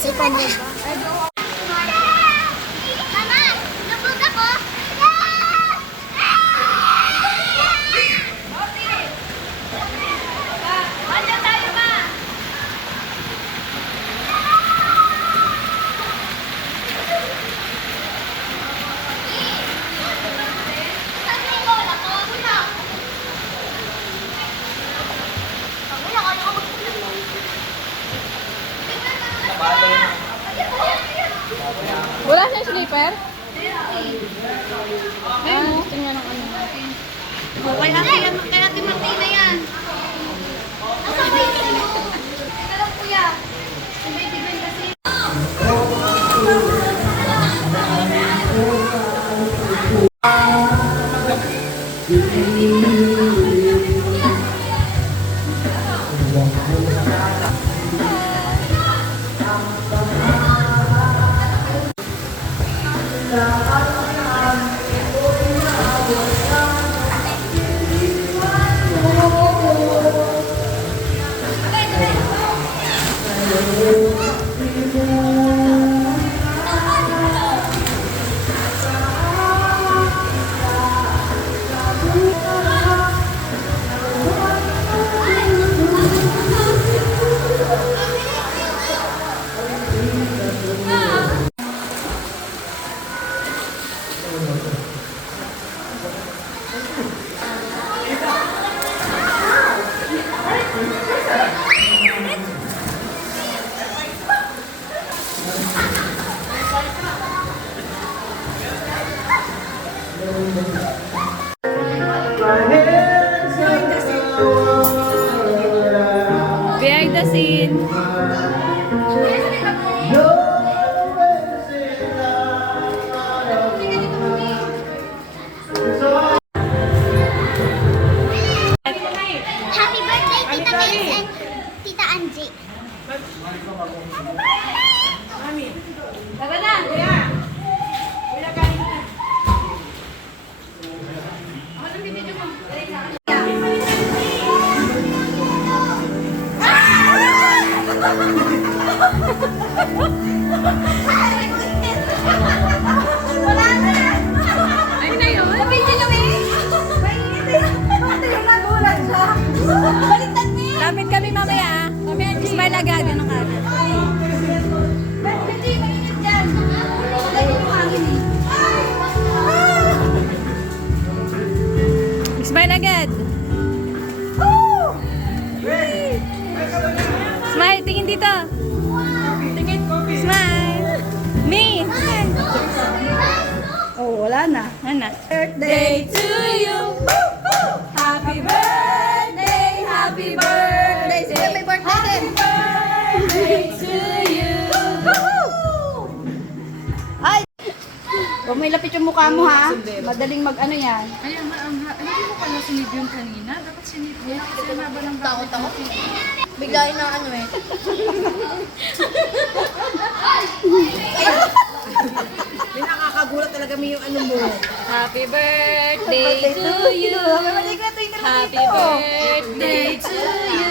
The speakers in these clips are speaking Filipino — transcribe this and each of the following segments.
Isipan mo ba? Mama! Nabog ako! Ano tayo ba? Saan yung bola ko? Wala. Wala ka na Wala siyang slipper? Gusto niya ng ano. Kay Ate Martina yan. Asa ba yung ano? Teka lang kuya. Ang baby girl kasi. Behind the scene. Happy birthday, Tita Mace and Tita Angie. Tara na! Wala na! Ayun na yun. Nabili nyo eh! Ito yung nagulat siya. Baliktad mo eh! Lapit kami mamaya. Smile agad. Ano ka? Hindi, mainit dyan. Wala yung hangin eh. Smile agad. Smile. Tingin dito. Smile. Me. Oh, wala na. Ano? Birthday to you. Happy birthday. Happy birthday. Sino may birthday din? Birthday to you. Ay! Huwag may lapit yung mukha mo ha. Madaling mag-ano yan. Ay, hindi mo pala sinip yung kanina. Dapat sinip mo. Kasi haba ng takot-takot. Biglain na ano eh. May nakakagulat talaga may yung ano mo. Happy birthday to you. Happy birthday to you.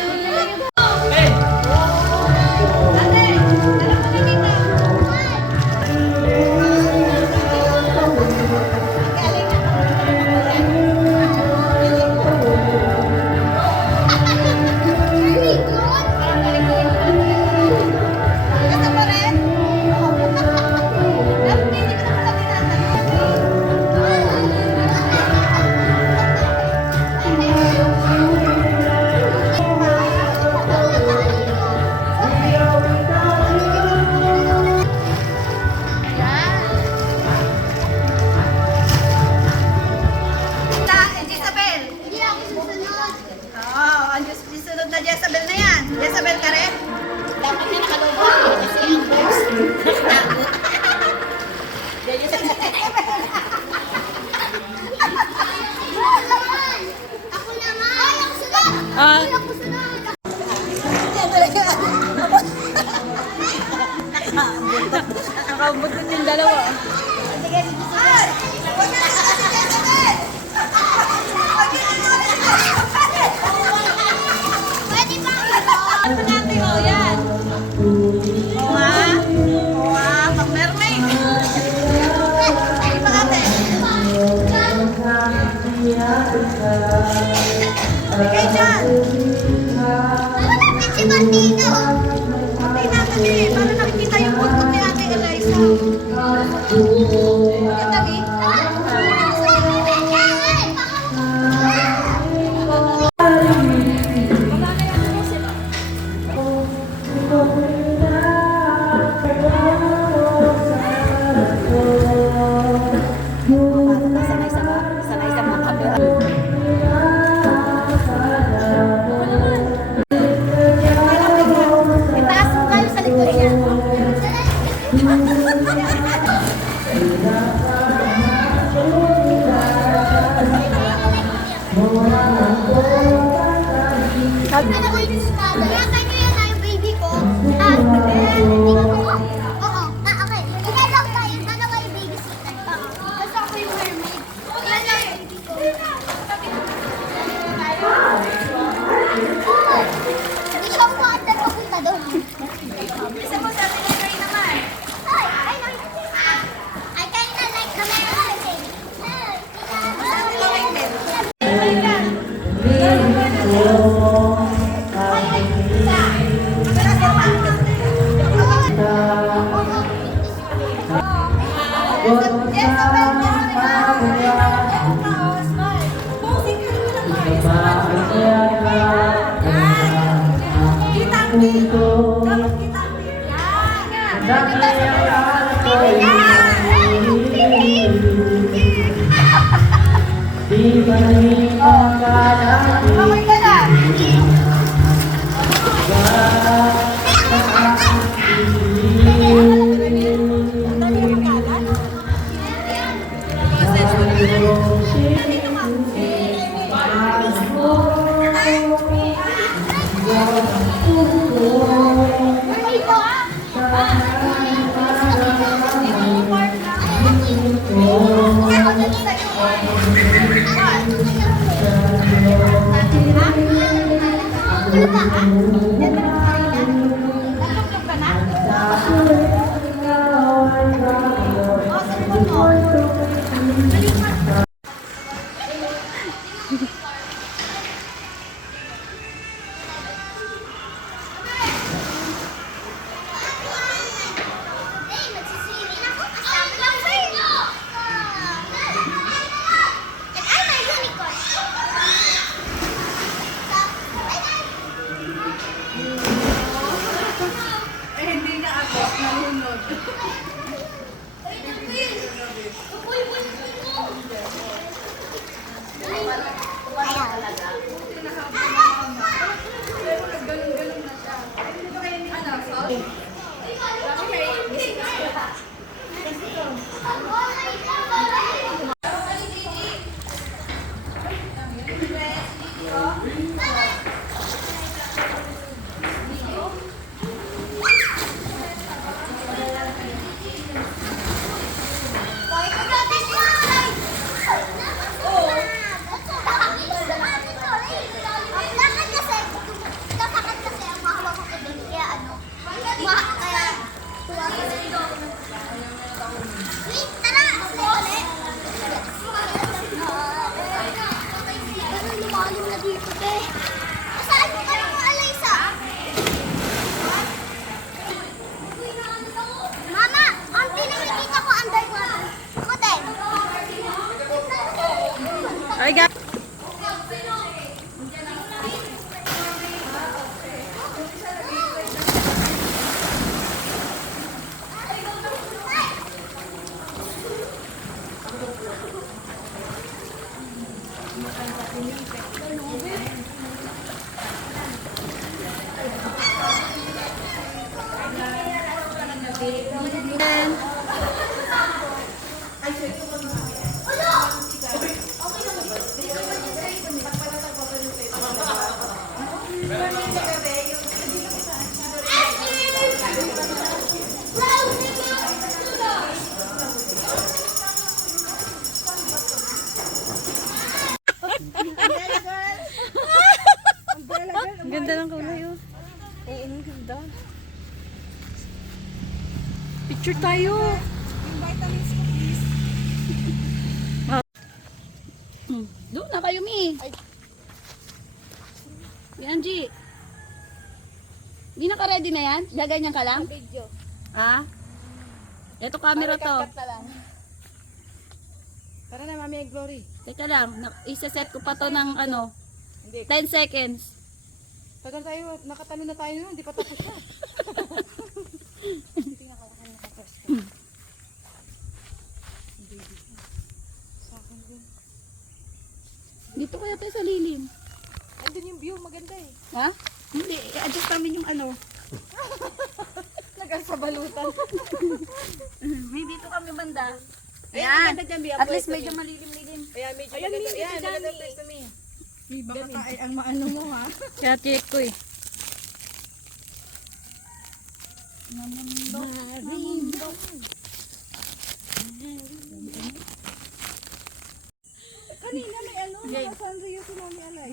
Jezabel ka rin? Dapat na nakalubog kasi ang host. Ako naman! Ay, ako sunod! Ah. Ay, ako sunod! Nakabutod yung dalawa. Sige, sige, sige. Pwede ba? Ano natin? Oh, yan. Oo ha? Ano ko yung Layakan niyo yan na yung baby ko. Oo. Okay. Ilalak tayo. Dalawa yung babysitter. Basta ako yung mermaid. Yan lang yung baby ko. Hindi siya umaandar papunta doon. Isa mo sa delivery naman. Ay, I kinda like the mermaid. Mama, auntie, nakikita ko underwater. Ako din. Ay, guys. Ang ganda ng kulay, oh. Oo, ang ganda. Picture tayo. Yung vitamins ko, please. Doon na kayo, Mi. Angie. Hindi naka-ready na yan? Gaganyan ka lang? Video. Ha? Ito camera to. Tara na, Mami Glory. Teka lang, isa-set ko pa to ng ano, Hindi. 10 seconds. Tagal tayo, nakatalo na tayo nun, hindi pa tapos na. Dito kaya tayo sa lilim. Andun yung view, maganda eh. Ha? Hindi, i-adjust namin yung ano. Nag-alphabet babalutan. May dito kami banda. Ayan, Yan. maganda dyan, Bea. At least Pwesto medyo niya. malilim-lilim. Ayan, medyo maganda. Ayan, maganda pwesto mi. Baka tayo ang maano mo ha. Kaya check ko eh. Kanina may ano, nakasanriyo si Mami Alay.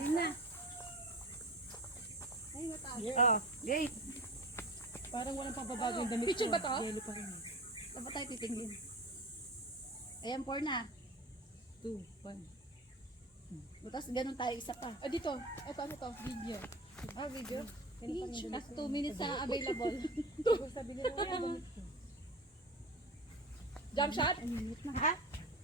Oh, gate. Parang walang pagbabago yung damit Picture ko. ba to? Yellow pa rin. Saan ba tayo titingin? Ayan, 4 na. 2, 1. Butas ganun tayo isa pa. Ah, dito. Ito ano to? Video. Ah, video? Last 2 minutes na available. Sabi nila, walang damit ko. Jump shot? Ha?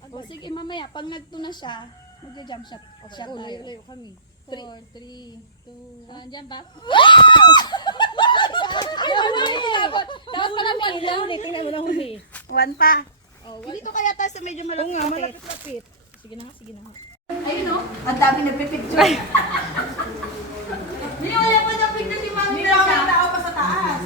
O sige, mamaya, pag nagto na siya, magja-jump shot. Shot Oh, tayo. layo-layo kami. 4, 3, 2, 1, jump back. Dapat pala tingnan mo, tingnan mo na huli. 1 pa. Oh, Dito kaya tayo sa medyo Oo nga, malapit. malapit-lapit. Sige na nga, sige na nga. Ayun o. Ang dami nagpipicture. Hindi wala pa na picture si Mami na siya. Tao pa sa taas.